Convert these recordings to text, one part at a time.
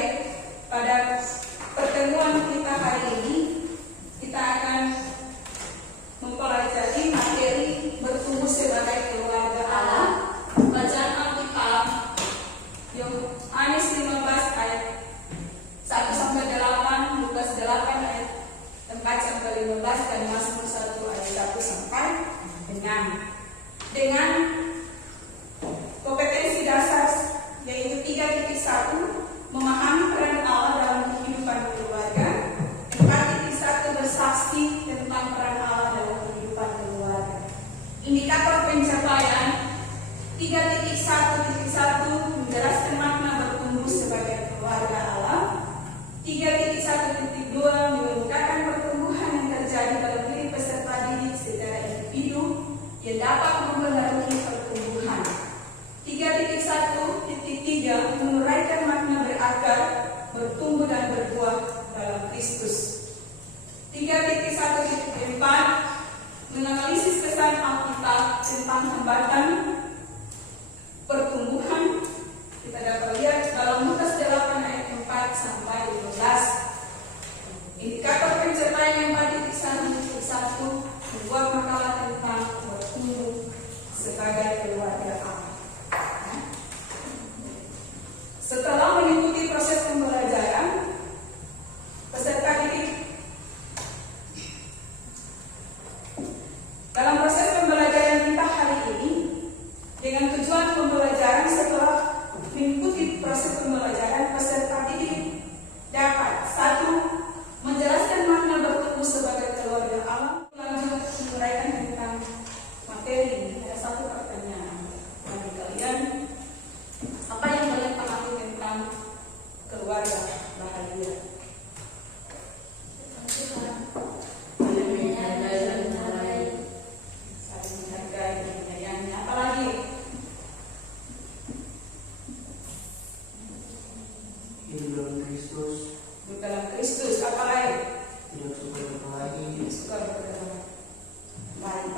baik, pada pertemuan kita hari ini kita akan mempelajari materi bertumbuh sebagai keluarga Allah. Bacaan Alkitab Yohanes 15 ayat 1-8, Lukas 8 ayat 4-15, dan Mazmur 1 ayat 1 sampai dengan kompetensi dasar yaitu 3.1 memahami peran Allah dalam kehidupan keluarga, 4.1 bersaksi tentang peran Allah dalam kehidupan keluarga. Indikator pencapaian 3.1.1 menjelaskan makna bertumbuh sebagai keluarga Allah, 3.1.2 mengungkapkan pertumbuhan yang terjadi dalam diri peserta didik secara individu yang dapat mempengaruhi pertumbuhan. 3.1.3 menguraikan makna berakar, bertumbuh dan berbuah dalam Kristus. 3.1.4 menganalisis pesan Alkitab tentang hambatan pertumbuhan. Kita dapat lihat dalam Lukas 8 ayat 4-15. Indikator pencapaian yang 4.1 membuat makalah tentang bertumbuh sebagai keluarga Allah. Setelah mengikuti proses pembelajaran, peserta didik dalam proses pembelajaran kita hari ini, dengan tujuan pembelajaran setelah mengikuti proses pembelajaran, peserta didik dapat 1. Menjelaskan makna bertumbuh sebagai keluarga Allah. Lanjut menguraikan tentang materi. Ada satu pertanyaan bagi kalian. Apa yang kalian pahami tentang keluarga bahagia? Saling menghargai dan menyayangi. Apa lagi? Hidup dalam Kristus. Hidup dalam Kristus. Apa lain? Tidak suka berkelahi. Tidak suka berkelahi. Baik.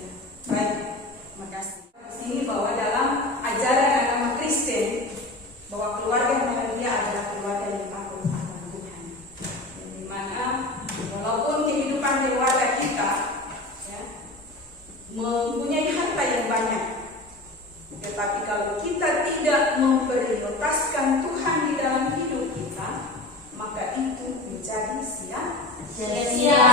Ya. Baik. Terima kasih. Di sini bahwa dalam ajaran agama Kristen bahwa keluarga yang bahagia adalah keluarga yang takut akan Tuhan. Di mana walaupun kehidupan keluarga kita ya, mempunyai harta yang banyak, tetapi kalau kita tidak memprioritaskan Tuhan di dalam hidup kita, maka itu menjadi sia-sia.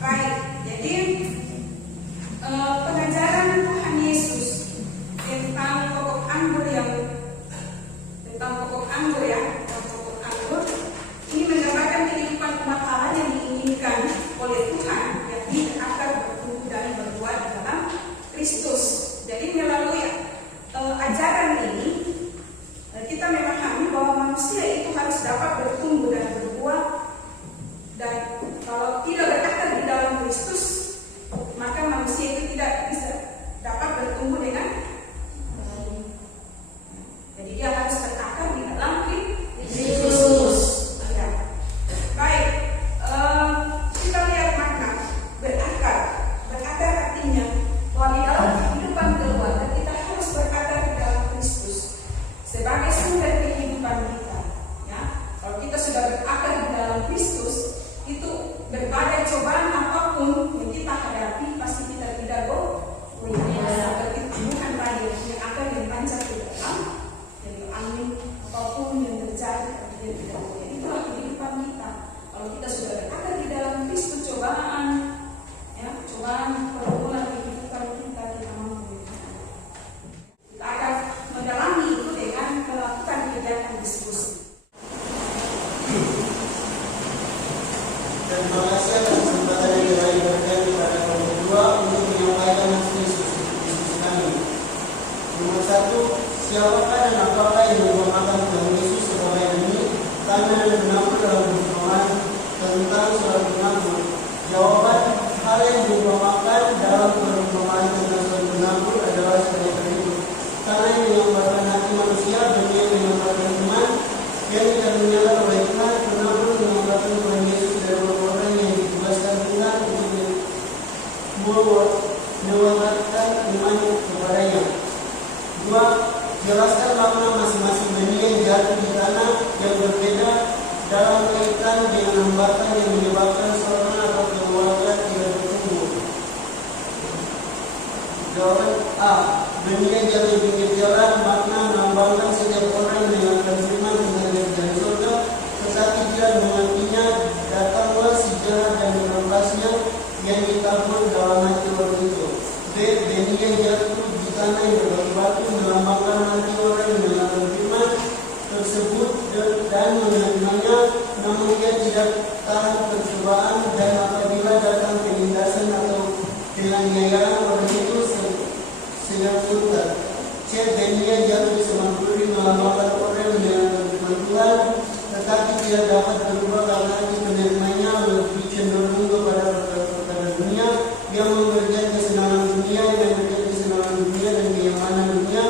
Baik, jadi pengajaran Tuhan Yesus tentang pokok anggur ya, tentang pokok anggur ini menggambarkan kehidupan umat Allah yang diinginkan oleh Tuhan, yakni akan bertumbuh dan berbuah di dalam Kristus. Jadi melalui ajaran ini kita memahami bahwa manusia itu harus dapat bertumbuh dan berbuah, dan kalau tidak berakar di dalam Kristus maka manusia itu tidak bisa dapat bertumbuh dengan baik. Jadi dia harus berakar di dalam Kristus. Ya. Baik, kita lihat makna berakar. Berakar artinya bahwa di dalam kehidupan keluarga kita harus berakar di dalam Kristus sebagai sumber kehidupan kita. Ya, kalau kita sudah berakar di dalam Kristus, itu berbagai cobaan apapun yang kita hadapi pasti kita tidak goyah. Seperti bukan tadi yang akan dipanjat di dalam, jadi angin apapun yang terjadi dia tidak goyah. Itulah kehidupan kita. Kalau kita sudah berakar di dalam Kristus, cobaan pergumulan kehidupan kita mampu. Kita akan mendalami itu dengan melakukan kegiatan diskusi. Terima kasih atas kesempatan yang telah diberikan kepada kami berdua untuk menyampaikan diskusi kami. Nomor 1, siapakah dan apakah yang merupakan Tuhan Yesus sebagai ini? Tanya dan mengaku dalam pertemuan tentang surat pengaku. Jawaban, hal yang diumpamakan dalam perumpamaan tentang surat pengaku adalah sebagai berikut. Tanah yang menggambarkan hati manusia, dunia yang menggambarkan iman, yang tidak menyala oleh Tuhan, pengaku menggambarkan Tuhan Yesus dari orang yang ditugaskan Tuhan untuk mewawarkan iman kepadanya. 2, jelaskan makna masing-masing benih yang jatuh di tanah yang berbeda dalam kaitan dengan hambatan yang menyebabkan seorang atau keluarga tidak bertumbuh. Jawaban A, benih yang jatuh di pinggir jalan makna melambangkan setiap orang yang akan beriman tentang dari surga, tetapi tidak mengertinya. Datanglah si jahat dan melepasnya yang ditabur dalam hati orang itu. B, benih yang jatuh di tanah yang berbatu-batu melambangkan hati orang yang akan beriman tersebut dan menerimanya, namun dia tidak tahan percobaan, dan apabila datang penindasan atau penganiayaan orang itu sedang tuntas. C, benih yang jatuh di semak duri melambangkan orang yang akan beriman Tuhan, tetapi tidak dapat berubah karena penerimanya lebih cenderung kepada perkara dunia, yang mengerjakan kesenangan dunia, dan kenyamanan dunia,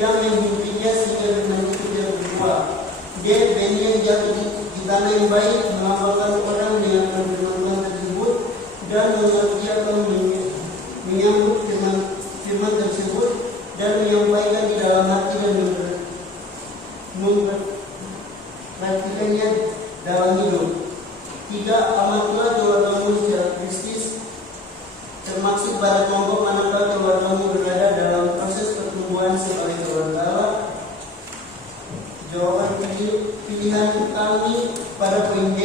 yang mengimpinya sehingga dengan itu tidak berbuah. D, benih yang jatuh di tanah yang baik melambangkan orang yang akan beriman tersebut dan mengerti atau menyambut dengan firman tersebut dan menyampaikan di dalam hati dan memperhatikannya dalam hidup. 3, amatilah keluargamu secara Kristus, termaksud pada kelompok manakah keluargamu berada dalam proses pertumbuhan sebagai keluarga Allah. Jawaban pilihan kami pada poin D,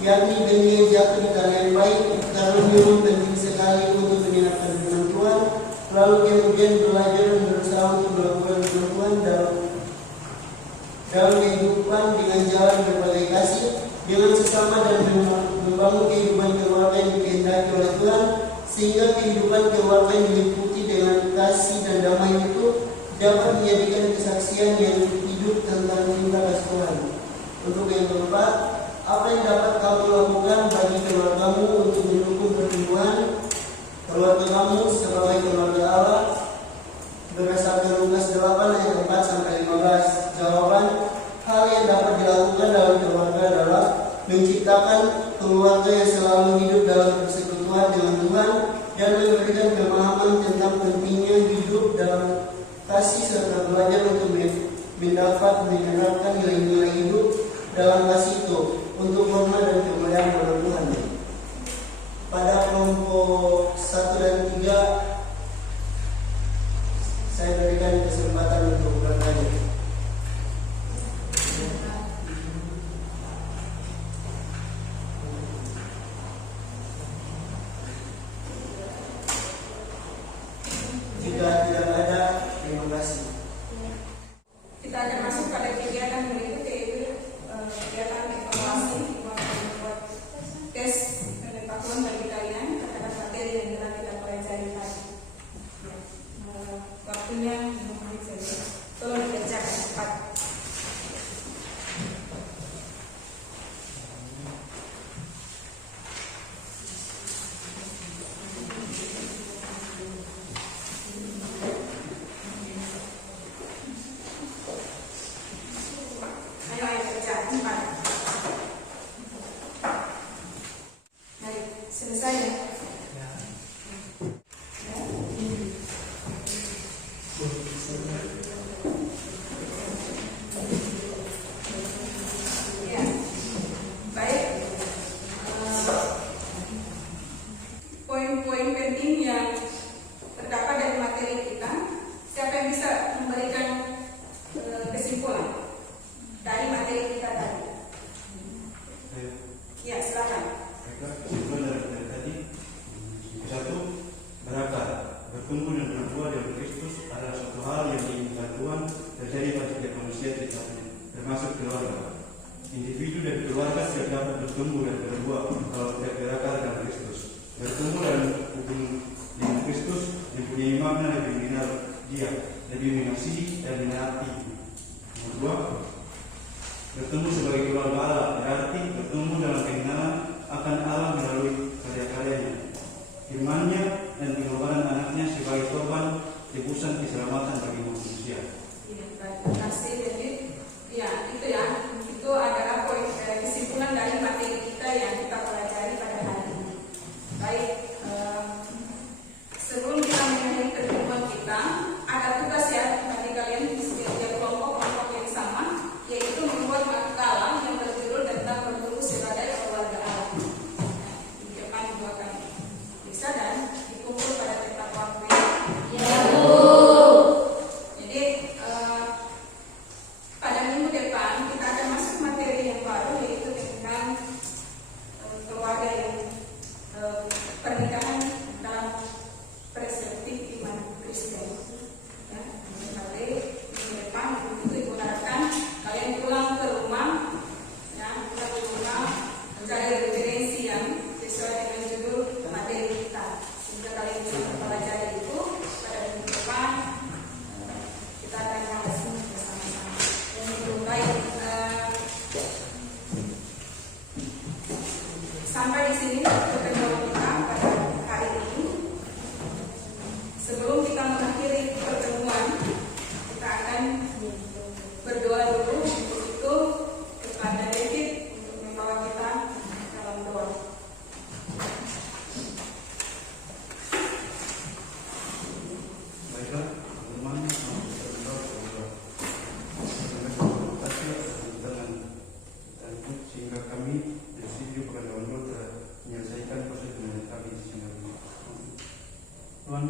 yakni benih yang jatuh di tanah yang baik, karena memang penting sekali untuk menyenangkan firman Tuhan, lalu kemudian belajar dan berusaha untuk melakukan firman Tuhan dalam kehidupan dengan jalan berbagai kasih dengan sesama dan membangun kehidupan keluarga yang dikehendaki oleh Tuhan, sehingga kehidupan keluarga yang diliputi dengan kasih dan damai itu dapat menjadikan kesaksian yang hidup tentang cinta kasih Tuhan. Untuk yang keempat, apa yang dapat kamu lakukan bagi keluargamu untuk mendukung pertumbuhan keluarga kamu sebagai keluarga Allah? Berdasarkan Lukas 8 ayat 4-15. Jawaban, hal yang dapat dilakukan dalam keluarga adalah menciptakan keluarga yang selalu hidup dalam persekutuan dengan Tuhan dan memberikan pemahaman tentang pentingnya hidup dalam kasih serta belajar untuk mendapat menerapkan nilai-nilai hidup dalam kasih itu untuk hormat dan kemuliaan kepada Tuhan. Pada kelompok 1 dan 3 saya berikan kesempatan untuk bertanya. poin-poin penting yang terdapat dari materi kita. Siapa yang bisa memberikan kesimpulan dari materi kita tadi? Ya, silakan. Kesimpulan dari tadi, satu, berakar, bertumbuh dan berbuah dalam Kristus adalah suatu hal yang diinginkan Tuhan terjadi pada setiap manusia termasuk keluarga. Individu dan keluarga tidak dapat bertumbuh dan berbuah kalau tidak berakar dalam Kristus. Bertumbuh dalam hubungan dengan Kristus mempunyai makna lebih mengenal Dia, lebih mengasihi dan menaati. Nomor dua, bertumbuh sebagai keluarga Allah berarti bertumbuh dalam pengenalan akan Allah melalui karya-karyanya, firman-Nya dan pengorbanan anaknya sebagai korban tebusan keselamatan bagi manusia. Iya, baik. Terima kasih. Jadi, ya itu adalah poin kesimpulan dari materi kita yang kita pelajari pada hari ini. Baik, sebelum kita mengakhiri pertemuan kita, ada tugas ya bagi kalian di setiap kelompok yang sama, yaitu membuat makalah yang berjudul tentang bertumbuh sebagai keluarga Allah. Di depan dua kali bisa dan dikumpul pada tempat waktu ya. Jadi pada minggu depan kita akan masuk materi yang baru, yaitu tentang keluarga yang pernikahan dalam perspektif iman Kristen. Ya, nanti minggu depan itu Ibu harapkan kalian pulang ke rumah, ya, pulang ke rumah mencari referensi yang sesuai dengan judul materi kita, sehingga kalian bisa mempelajari itu pada minggu depan. Kita akan bahas bersama-sama. Baik, sampai di sini pertemuan kita pada hari ini. Sebelum kita mengakhiri pertemuan, kita akan berdoa dulu. Untuk itu kepada David untuk membawa kita dalam doa. Baiklah, teman-teman, sehingga kami bersedia kepada Allah menyelesaikan proses dengan kami di sini. Tuhan,